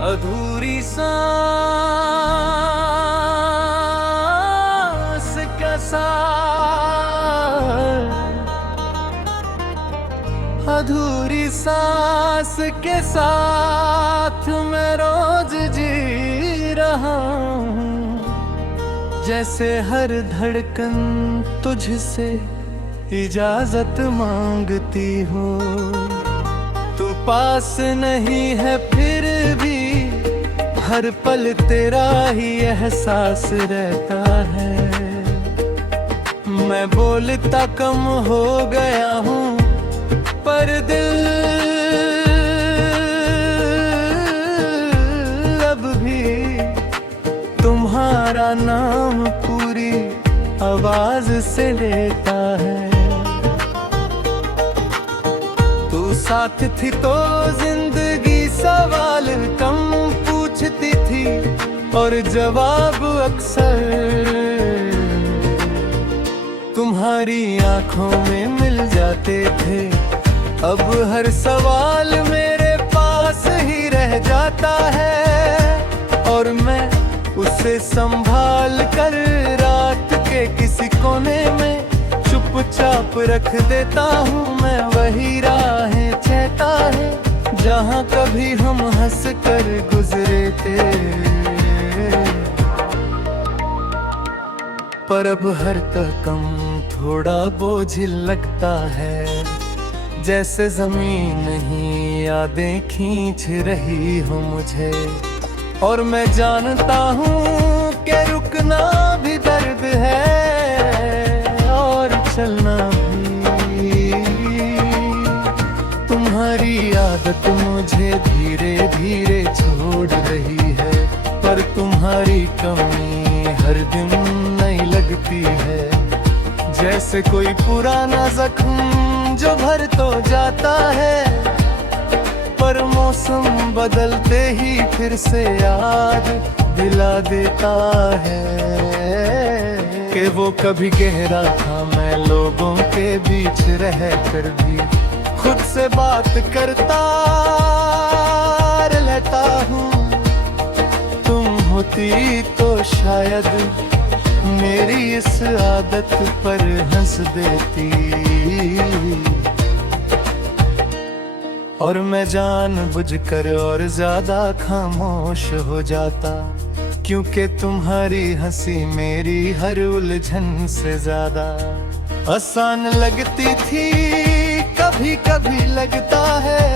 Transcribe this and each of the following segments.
अधूरी सांस के साथ, अधूरी सांस के साथ मैं रोज जी रहा हूँ। जैसे हर धड़कन तुझसे इजाजत मांगती हो। तू पास नहीं है फिर भी हर पल तेरा ही एहसास रहता है। मैं बोलता कम हो गया हूँ पर दिल अब भी तुम्हारा नाम पूरी आवाज से लेता है। तू साथ थी तो जिंदगी सवाल कम पूछती थी और जवाब अक्सर तुम्हारी आंखों में मिल जाते थे। अब हर सवाल मेरे पास ही रह जाता है और मैं उसे संभाल कर रात के किसी कोने में चुपचाप रख देता हूँ। मैं वही राहें चहता है जहाँ कभी हम हंस कर गुजरे थे। पर अब हर कदम थोड़ा बोझिल लगता है, जैसे जमीन नहीं यादें खींच रही हो मुझे। और मैं जानता हूँ कि रुकना भी दर्द है और चलना भी। तुम्हारी आदत मुझे धीरे धीरे छोड़ रही है, पर तुम्हारी कमी हर दिन नई लगती है। जैसे कोई पुराना जख्म जो भर तो जाता है, पर मौसम बदलते ही फिर से याद दिला देता है कि वो कभी गहरा था। मैं लोगों के बीच रह कर भी खुद से बात करता रहता हूँ। तुम होती तो शायद मेरी इस आदत पर हंस देती और मैं जानबूझकर और ज्यादा खामोश हो जाता, क्योंकि तुम्हारी हंसी मेरी हर उलझन से ज्यादा आसान लगती थी। कभी कभी लगता है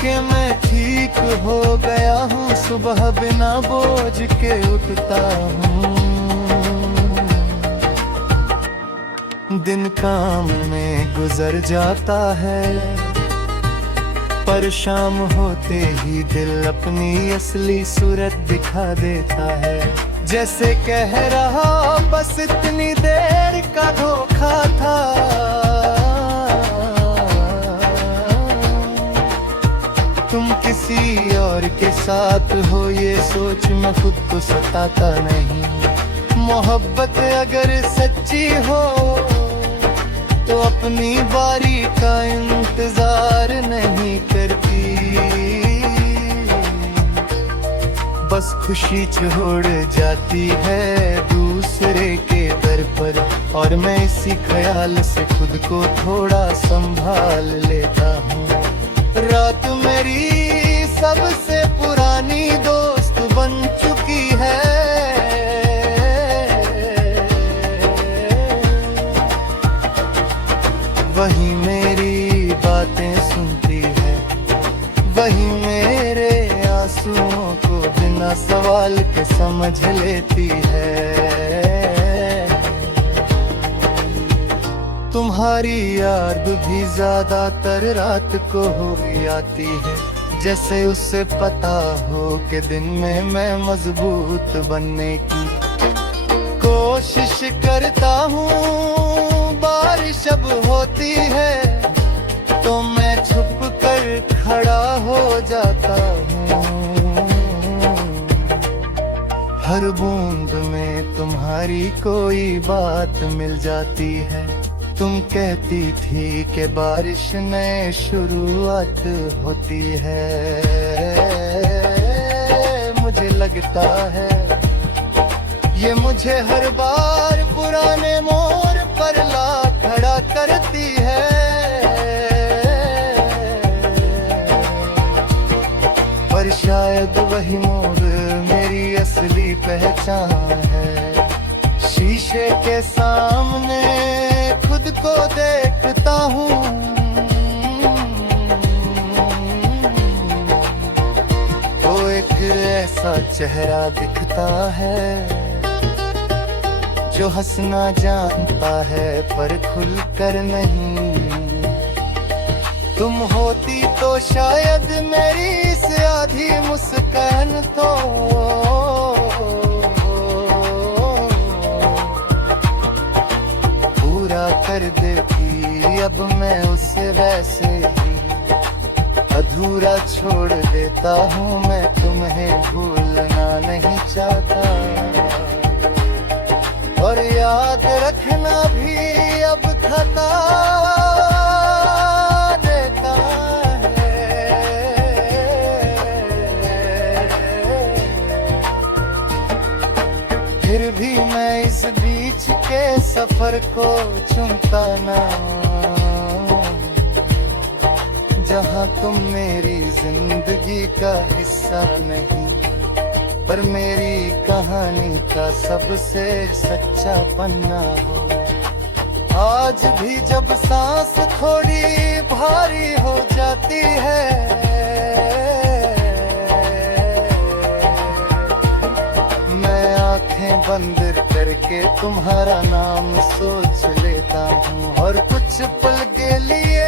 कि मैं ठीक हो गया हूँ, सुबह बिना बोझ के उठता हूँ। दिन काम में गुजर जाता है, पर शाम होते ही दिल अपनी असली सूरत दिखा देता है। जैसे कह रहा बस इतनी देर का धोखा था। तुम किसी और के साथ हो ये सोच मैं खुद को सताता नहीं। मोहब्बत अगर सच्ची हो तो अपनी बारी का इंतजार नहीं करती, बस खुशी छोड़ जाती है दूसरे के दर पर। और मैं इसी ख्याल से खुद को थोड़ा संभाल लेता हूँ। रात मेरी सबसे पुरानी दोस्त बन चुकी है। वही मेरी बातें सुनती है, वही मेरे आंसुओं को बिना सवाल के समझ लेती है। तुम्हारी याद भी ज्यादातर रात को हो आती है, जैसे उससे पता हो कि दिन में मैं मजबूत बनने की कोशिश करता हूँ। बारिश अब होती है तो मैं छुप कर खड़ा हो जाता हूँ। हर बूंद में तुम्हारी कोई बात मिल जाती है। तुम कहती थी कि बारिश नए शुरुआत होती है। मुझे लगता है ये मुझे हर बार पुराने मोड़ पर ला खड़ा करती है। पर शायद वही मोड़ मेरी असली पहचान है। शीशे के सामने खुद को देखता हूँ, तो एक ऐसा चेहरा दिखता है जो हंसना जानता है पर खुलकर नहीं। तुम होती तो शायद मेरी इस आधी मुस्कान तो पूरा कर देती। अब मैं उसे वैसे ही अधूरा छोड़ देता हूँ। मैं तुम्हें भूलना नहीं चाहता और याद रखना भी अब खता देता है। फिर भी मैं इस बीच के सफर को चुनता ना, जहाँ तुम मेरी जिंदगी का हिस्सा नहीं पर मेरी कहानी का सबसे सच्चा पन्ना हो। आज भी जब सांस थोड़ी भारी हो जाती है, मैं आंखें बंद करके तुम्हारा नाम सोच लेता हूँ और कुछ पल के लिए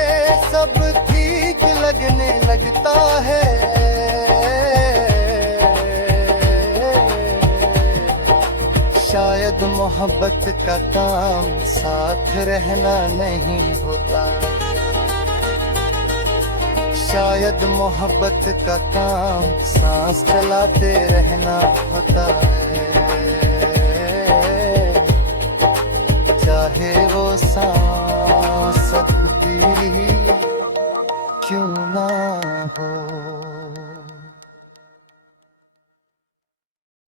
सब ठीक लगने लगता है। शायद मोहब्बत का काम साथ रहना नहीं होता, शायद मोहब्बत का काम सांस चलाते रहना होता है।